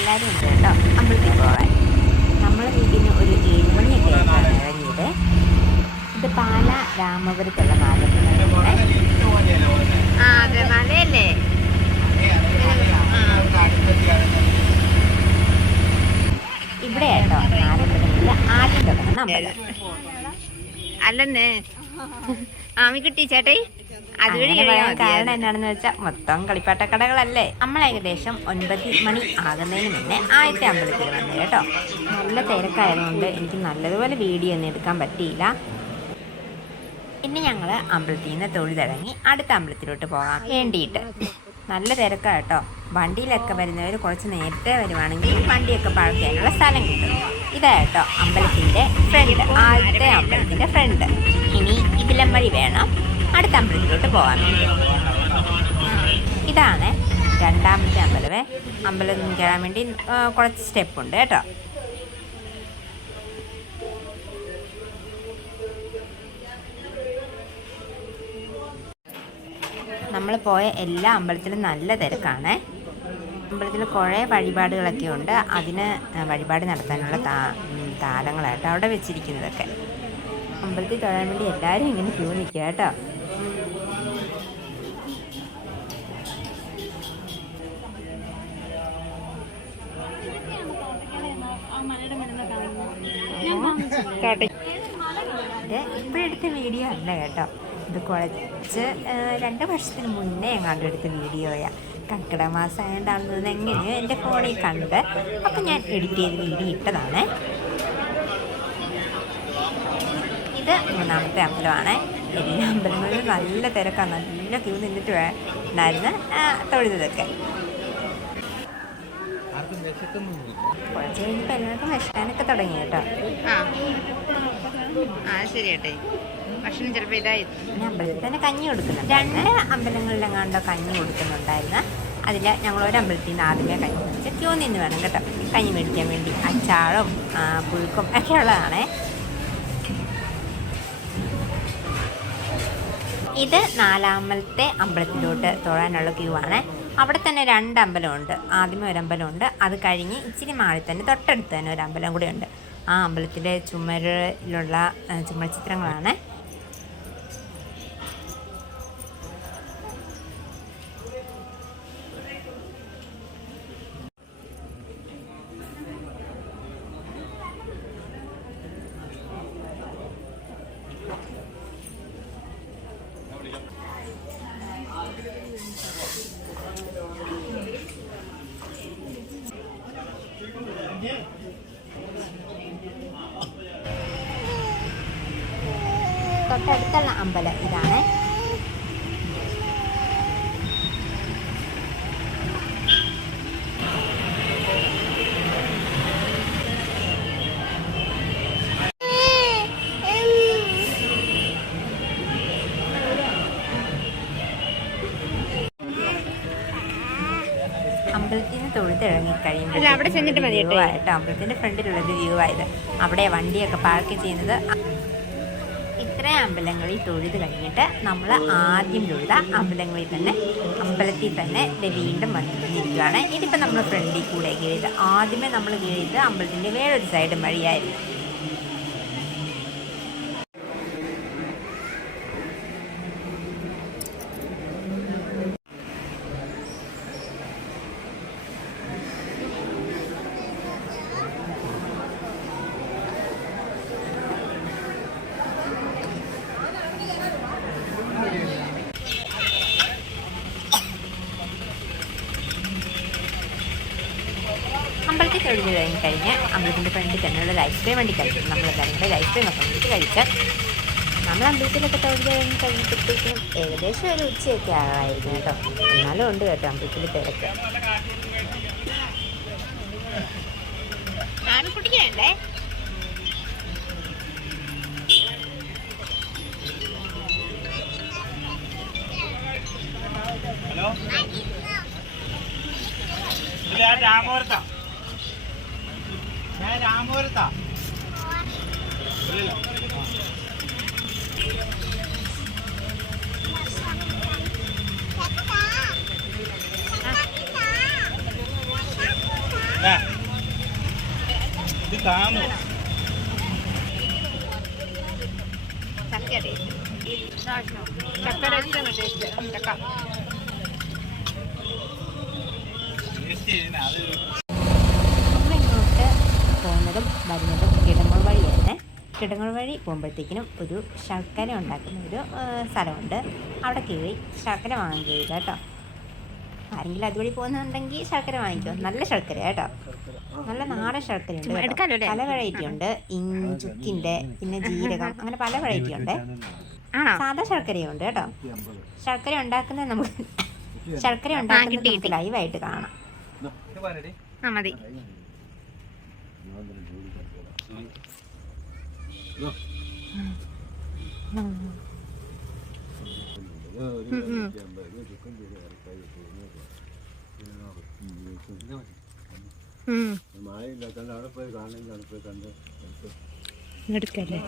എല്ലാവരും ഉണ്ട് കേട്ടോ അമ്പലത്തിൽ പോകാൻ. നമ്മളെ വീട്ടിൽ നിന്ന് ഒരു 7 മണിയൊക്കെ ആയിട്ടാണ് ഇറങ്ങിയത്. ഇത് പാല രാമപുരത്തുള്ള മാതൃകയാണ്. അതെ, മലയല്ലേ. ഇവിടെ കേട്ടോ ആലപ്പുഴയിൽ ആദ്യം തുടങ്ങുന്ന അമ്പലം. അല്ലെന്നേ ആമി കിട്ടി ചേട്ടേ. കാരണം എന്താണെന്ന് വെച്ചാൽ മൊത്തം കളിപ്പാട്ടക്കടകളല്ലേ. നമ്മൾ ഏകദേശം 9 മണി ആകുന്നതിന് മുന്നേ ആദ്യത്തെ അമ്പലത്തിൽ വന്നു കേട്ടോ. നല്ല തിരക്കായതുകൊണ്ട് എനിക്ക് നല്ലതുപോലെ വീഡിയോ ഒന്നും എടുക്കാൻ പറ്റിയില്ല. പിന്നെ ഞങ്ങൾ അമ്പലത്തിൽ നിന്ന് തൊഴുതിറങ്ങി അടുത്ത അമ്പലത്തിലോട്ട് പോകാൻ വേണ്ടിയിട്ട്. നല്ല തിരക്കാണ് കേട്ടോ. വണ്ടിയിലൊക്കെ വരുന്നവർ കുറച്ച് നേരത്തെ വരുവാണെങ്കിൽ വണ്ടിയൊക്കെ പാർക്ക് ചെയ്യാനുള്ള സ്ഥലം കിട്ടും. ഇതാ കേട്ടോ അമ്പലത്തിൻ്റെ ഫ്രണ്ട്, ആദ്യത്തെ അമ്പലത്തിൻ്റെ ഫ്രണ്ട്. ഇനി ഇതിലം വഴി വേണം അടുത്ത അമ്പലത്തിലോട്ട് പോകാൻ വേണ്ടി. ഇതാണ് രണ്ടാമത്തെ അമ്പലമേ. അമ്പലം കയറാൻ വേണ്ടി കുറച്ച് സ്റ്റെപ്പുണ്ട് കേട്ടോ. നമ്മൾ പോയ എല്ലാ അമ്പലത്തിലും നല്ല തിരക്കാണ്. അമ്പലത്തിൽ കുറേ വഴിപാടുകളൊക്കെ ഉണ്ട്. അതിന് വഴിപാട് നടത്താനുള്ള താലങ്ങളായിട്ട് അവിടെ വെച്ചിരിക്കുന്നതൊക്കെ. അമ്പലത്തിൽ തൊഴാൻ വേണ്ടി എല്ലാവരും ഇങ്ങനെ ക്യൂ നിൽക്കുക കേട്ടോ. ഇപ്പോഴെടുത്ത വീഡിയോ അല്ല കേട്ടോ, ഇത് കുറച്ച് 2 വർഷത്തിന് മുന്നേ എങ്ങാണ്ട് എടുത്ത വീഡിയോയാണ്. കർക്കിടക മാസം ആയതുകൊണ്ടാണെന്നത് എങ്ങനെയോ എൻ്റെ ഫോണിൽ കണ്ട് അപ്പം ഞാൻ എഡിറ്റ് ചെയ്ത് വീഡിയോ ഇട്ടതാണ്. ഇത് 3ാമത്തെ അമ്പലമാണ്. എല്ലാ അമ്പലങ്ങളിലും നല്ല തിരക്കാണ്, നല്ല ക്യൂ നിന്നിട്ട് ഉണ്ടായിരുന്നു തൊഴുതൊക്കെ. കുറച്ച് കഴിഞ്ഞപ്പോൾ എല്ലാവർക്കും വിഷക്കാനൊക്കെ തുടങ്ങി കേട്ടോ. ശരി കേട്ടെ. ഭക്ഷണം ചിലപ്പോൾ ഇതായി. പിന്നെ അമ്പലത്തിൽ തന്നെ കഞ്ഞി കൊടുക്കുന്നുണ്ട്. 2 അമ്പലങ്ങളിലെങ്ങാണ്ടോ കഞ്ഞി കൊടുക്കുന്നുണ്ടായിരുന്നു. അതിൽ ഞങ്ങൾ ഒരു അമ്പലത്തിൽ നിന്ന് ആദ്യമേ കഞ്ഞി കുടിച്ച് ക്യൂ നിന്ന് വേണം കേട്ടോ കഞ്ഞി മേടിക്കാൻ വേണ്ടി. അച്ചാറും പുഴുക്കും ഒക്കെ ഉള്ളതാണ്. ഇത് 4ാമത്തെ അമ്പലത്തിലോട്ട് തൊഴാനുള്ള ക്യൂ ആണ്. അവിടെ തന്നെ 2 അമ്പലമുണ്ട്. ആദ്യമേ ഒരു അമ്പലമുണ്ട്, അത് കഴിഞ്ഞ് ഇച്ചിരി മാറി തന്നെ തൊട്ടടുത്ത് തന്നെ ഒരു അമ്പലം കൂടെ ഉണ്ട്. ആ അമ്പലത്തിലെ ചുമരിലുള്ള ചുമർ ചിത്രങ്ങളാണ്. തൊട്ടടുത്തുള്ള അമ്പലം ഇതാണ്. അമ്പലത്തിൽ നിന്ന് തൊഴുതിറങ്ങി കഴിയുമ്പോൾ അവിടെ ചെന്നിട്ട് മതി കേട്ടോ. അമ്പലത്തിൻ്റെ ഫ്രണ്ടിലുള്ളത് വ്യൂ ആയത്. അവിടെ വണ്ടിയൊക്കെ പാർക്ക് ചെയ്യുന്നത്. ഇത്രയും അമ്പലങ്ങളിൽ തൊഴുത് കഴിഞ്ഞിട്ട് നമ്മൾ ആദ്യം തൊഴുത അമ്പലങ്ങളിൽ തന്നെ അമ്പലത്തിൽ തന്നെ വീണ്ടും വന്നിരിക്കുകയാണ്. ഇതിപ്പോൾ നമ്മൾ ഫ്രണ്ടിൽ കൂടെ കയറിയത്. ആദ്യമേ നമ്മൾ കയറിയത് അമ്പലത്തിൻ്റെ വേറൊരു സൈഡ് വഴിയായിരുന്നു. അമ്പലത്തിൽ തൊഴുത് കഴിഞ്ഞ് അമ്പലത്തിൻ്റെ ഫ്രണ്ടിൽ തന്നെയുള്ള ഒരു ഐസ്ക്രീം വണ്ടി കഴിക്കും. നമ്മളെല്ലാവരും കൂടെ ഐസ്ക്രീം ഒക്കെ വേണ്ടിയിട്ട് കഴിക്കാൻ നമ്മൾ അമ്പലത്തിലൊക്കെ തൊഴുത് കഴിഞ്ഞപ്പോഴത്തേക്കും ഏകദേശം ഒരു ഉച്ചയൊക്കെ ആകാമായിരുന്നു കേട്ടോ. എന്നാലും ഉണ്ട് കേട്ടോ അമ്പലത്തിൽ തിരക്ക്. കുട്ടിക്കണ്ടേ രാമപുരത്താ നമ്മളിങ്ങോട്ട് പോകുന്നതും വരുന്നതും കിടങ്ങൂർ വഴിയാണ്. കിടങ്ങൂർ വഴി പോകുമ്പോഴത്തേക്കിനും ഒരു ശർക്കര ഉണ്ടാക്കുന്ന ഒരു സ്ഥലമുണ്ട്. അവിടെ കയറി ശർക്കര വാങ്ങിക്കുക കേട്ടോ. ആരെങ്കിലും അതുവഴി പോകുന്നുണ്ടെങ്കിൽ ശർക്കര വാങ്ങിക്കോ. നല്ല ശർക്കര കേട്ടോ, നല്ല നാടൻ ശർക്കരയുണ്ട്. പല വെറൈറ്റി ഉണ്ട്, ചുക്കിൻ്റെ, പിന്നെ ജീരകം, അങ്ങനെ പല വെറൈറ്റി ഉണ്ട്. സാധാ ശർക്കരയുണ്ട് കേട്ടോ. ശർക്കര ഉണ്ടാക്കുന്നത് നമുക്ക് ലൈവായിട്ട് കാണാം. മതി. എടുക്കല്ലേ.